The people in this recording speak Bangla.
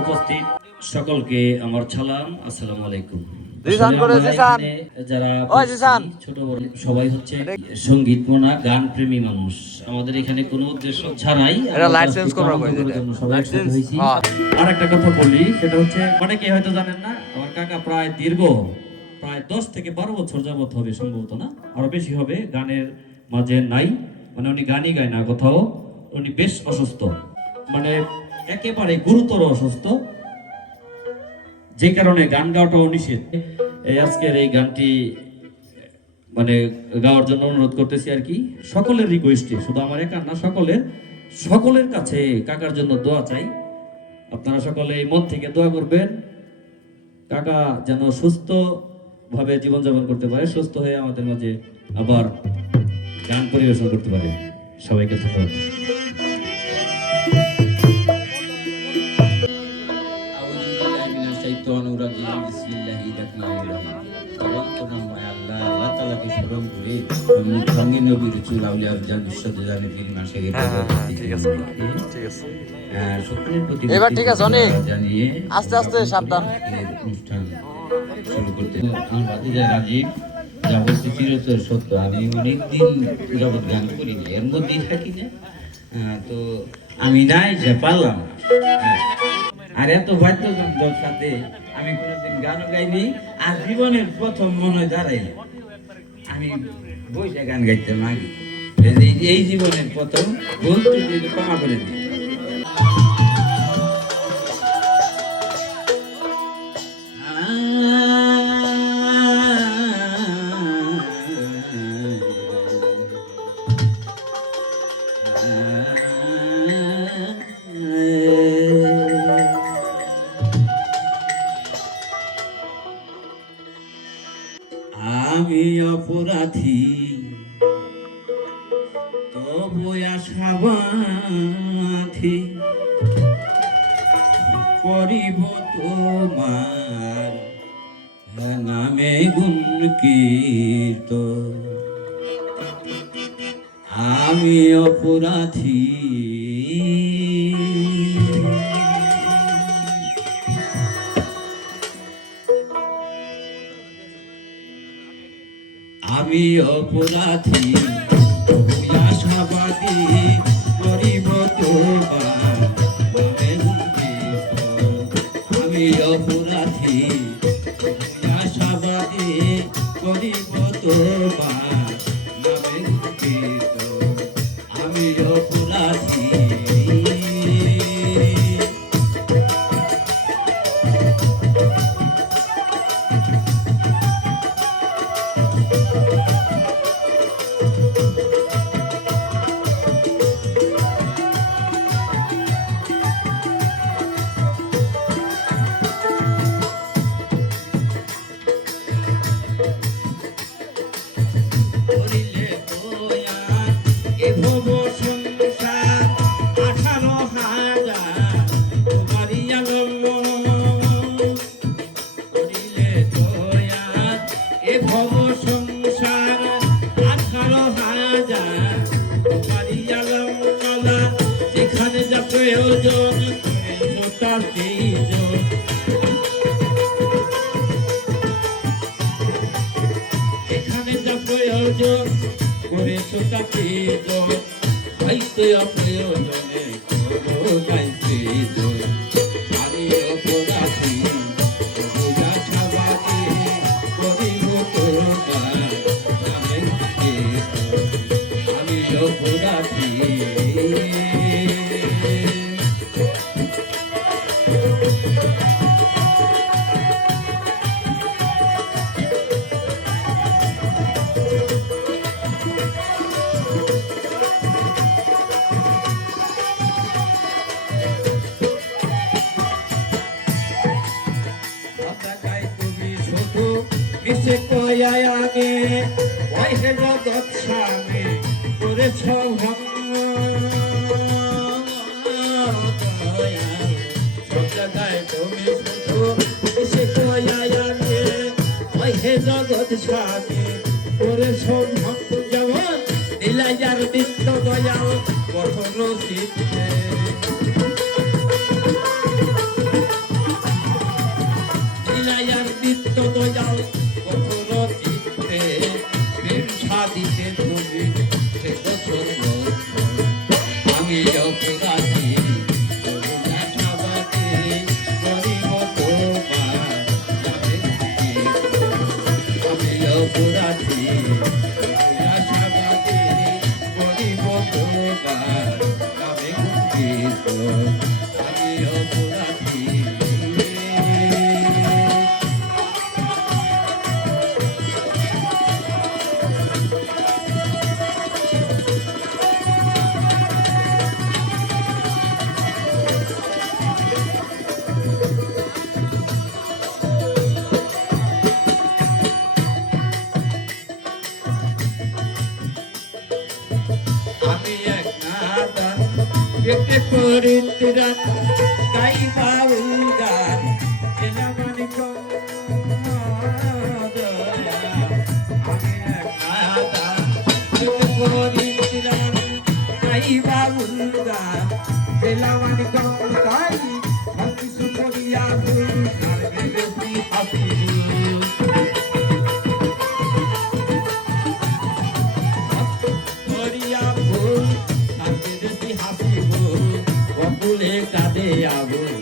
উপস্থিত সকলকে আমার সালাম, আসসালামু আলাইকুম। যারা ছোট বড় সবাই হচ্ছে সঙ্গীত মনা গান প্রেমী মানুষ। আমাদের এখানে কোনো উদ্দেশ্য ছাড়াই আর একটা কথা বলি, সেটা হচ্ছে অনেকে হয়তো জানেন না, আমার কাকা প্রায় 10 থেকে 12 বছর যাবত হবে সম্ভবত, না আরো বেশি হবে, গানের মাঝে নাই। মানে উনি গানই গায় না কোথাও। উনি বেশ অসুস্থ, মানে একেবারে গুরুতর অসুস্থ, যে কারণে গান গাওয়াটাও নিষেধ। আজকের এই গানটি মানে গাওয়ার জন্য অনুরোধ করতেছি আর কি, সকলের রিকোয়েস্টে, শুধু আমার একার না, সকলের কাছে কাকার জন্য দোয়া চাই। আপনারা সকলে এই মন থেকে দোয়া করবেন, কাকা যেন সুস্থ ভাবে জীবনযাপন করতে পারে, সুস্থ হয়ে আমাদের মাঝে আবার গান পরিবেশন করতে পারে। সবাইকে ধন্যবাদ। এবার ঠিক আছে, অনেক আস্তে আস্তে সাবধান। অনুষ্ঠান শুরু করতে আমার ভাতিজা রাজীব যা বলতে চিরতর সত্য, আমি অনেকদিন জগৎ গান করিনি, এর মধ্যেই থাকি না, তো আমি নাই যে পারলাম না। আর এত বাদ্যযন্ত্রের সাথে আমি কোনোদিন গানও গাইনি, আর জীবনের প্রথম মনে দাঁড়াই আমি বইটা গান গাইতাম আগে, এই জীবনের প্রথম বলতে ক্ষমা করে দিই। আমি অপরাধী তবু আশাবাদী করিব তোমার নামে গুণকীর্তন। আমি অপরাধী আমি অপরাধী আশাবাদী করিব তোমার নামে গুণকীর্তন। আমি অপরাধী আশাবাদী করিব তোমার নামে গুণকীর্তন। আমি অপরাধী যেখানে যা প্রয়োজন এখানে যা প্রয়োজন করে তাকে হয়তো অপ্রয়োজনে আমি অপরাধী আমি অপরাধী কিসে কয়ায় আগে ওই হে জগৎ স্বামী করেছ সব জায়গায় তুমি শুধু কিসে কয়ায় আগে ওই হে জগৎ স্বামী করেছ ভক্ত যেমন নীলাইয়ার নিত্য দয়াল কঠোর চিত্তে পরিত্রাণ গাই বাউল গান এলামানি পরিত্রাণ গাই বাউল গান এলামানি গাই কিছু করিয়া ভুল আর বেশি হাসি করিয়া ভুল আর বেশি হাসি ভুল অকুলে কাঁদে আবুল